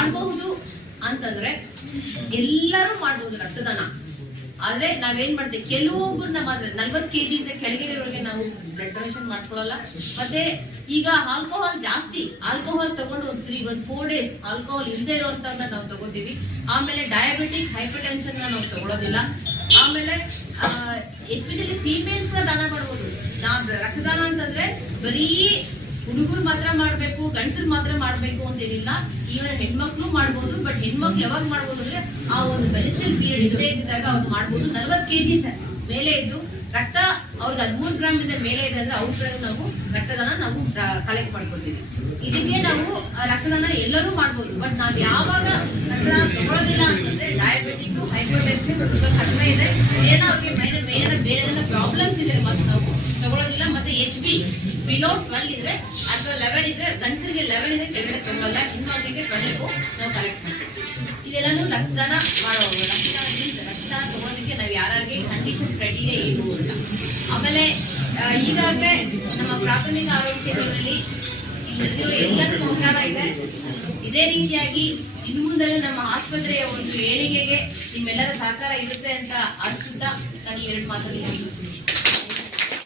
ಮಾಡಬಹುದು ಅಂತಂದ್ರೆ ಎಲ್ಲರೂ ಮಾಡಬಹುದು ರಕ್ತದಾನ. ಆದ್ರೆ ನಾವೇನ್ ಮಾಡ್ತೀವಿ, ಕೆಲವೊಬ್ಬರನ್ನ ಮಾತ್ರ 40 kg ಇಂದ ಕೆಳಗಿರೋರಿಗೆ ನಾವು ಬ್ಲಡ್ ಡೊನೇಷನ್ ಮಾಡ್ಕೊಳ್ಳಲ್ಲ. ಮತ್ತೆ ಈಗ ಆಲ್ಕೋಹಾಲ್ ಜಾಸ್ತಿ, ಆಲ್ಕೋಹಾಲ್ ತಗೊಂಡು ಒಂದು 4 days ಆಲ್ಕೋಹಾಲ್ ಇಲ್ಲದೆ ಇರುವಂತದನ್ನ ನಾವು ತಗೋತೀವಿ. ಆಮೇಲೆ ಡಯಾಬಿಟಿಕ್, ಹೈಪರ್ ಟೆನ್ಷನ್ ನಾವು ತಗೊಳ್ಳೋದಿಲ್ಲ. ಆಮೇಲೆ ಎಸ್ಪೆಷಲಿ ಫೀಮೇಲ್ಸ್ ಕೂಡ ದಾನ ಮಾಡ್ಬೋದು. ರಕ್ತದಾನ ಅಂತಂದ್ರೆ ಬರೀ ಹುಡುಗರು ಮಾತ್ರ ಮಾಡ್ಬೇಕು, ಗಂಡಸರು ಮಾತ್ರ ಮಾಡ್ಬೇಕು ಅಂತ ಏನಿಲ್ಲ. ಈವನ್ ಹೆಣ್ಮಕ್ಳು ಮಾಡ್ಬೋದು. ಬಟ್ ಹೆಣ್ಮಕ್ಳು ಯಾವಾಗ ಮಾಡ್ಬೋದು ಅಂದ್ರೆ ಆ ಒಂದು ಮೆನ್ಸ್ಟ್ರುಯಲ್ ಪೀರಿಯಡ್ ಇಲ್ಲದೆ ಇದ್ದಾಗ ಅವ್ರು ಮಾಡ್ಬೋದು. 40 kg ಮೇಲೆ ಇದ್ದು ರಕ್ತ ಅವ್ರಿಗೆ 13 ಗ್ರಾಮ್ ಇಂದ ಮೇಲೆ ಇದೆ ಅಂದ್ರೆ ಅವ್ರ ನಾವು ರಕ್ತದಾನ ನಾವು ಕಲೆಕ್ಟ್ ಮಾಡ್ಕೊಳ್ತೀವಿ. ಇದಕ್ಕೆ ನಾವು ರಕ್ತದಾನ ಎಲ್ಲರೂ ಮಾಡ್ಬೋದು. ಬಟ್ ನಾವ್ ಯಾವಾಗ ರಕ್ತದಾನ ತಗೊಳ್ಳೋದಿಲ್ಲ ಅಂತಂದ್ರೆ ಡಯಾಬಿಟಿಕ್, ಹೈಪರ್ ಟೆನ್ಷನ್ ಕಡಿಮೆ ಇದೆ, ಬೇರೆ ಪ್ರಾಬ್ಲಮ್ಸ್ ಇದೆ, ಮತ್ತೆ ನಾವು ತಗೊಳ್ಳೋದಿಲ್ಲ. ಮತ್ತೆ HB ಬಿಲೋ 12 ಇದ್ರೆ ಅಥವಾ 11 ಇದ್ರೆ, ಗಂಡಸರಿಗೆ 11 ಇದ್ರೆ ಕೆಳಗಡೆ ತಗೊಳ್ಳಲ್ಲ, ಹೆಣ್ಮಕ್ಳಿಗೆ 12 ನಾವು ಕಲೆಕ್ಟ್ ಮಾಡ್ತೀವಿ. ಇದೆಲ್ಲಾನು ರಕ್ತದಾನ ಮಾಡೋದು. ರಕ್ತದಾನ ತಗೊಳ್ಳೋದಕ್ಕೆ ನಾವು ಯಾರಿಗೆ ಕಂಡೀಷನ್ ಕ್ರೈಟೀರಿಯಾ ಏನು ಅಂತ. ಆಮೇಲೆ ಈಗಾಗಲೇ ನಮ್ಮ ಪ್ರಾಥಮಿಕ ಆರೋಗ್ಯ ಕೇಂದ್ರದಲ್ಲಿ ಎಲ್ಲರ ಸಹಕಾರ ಇದೆ. ಇದೇ ರೀತಿಯಾಗಿ ಇನ್ನು ಮುಂದೆ ನಮ್ಮ ಆಸ್ಪತ್ರೆಯ ಒಂದು ಏಳಿಗೆಗೆ ನಿಮ್ಮೆಲ್ಲರ ಸಹಕಾರ ಇರುತ್ತೆ ಅಂತ ಆಶಿಸುತ್ತಾ ನಾನು 2 ಮಾತನ್ನು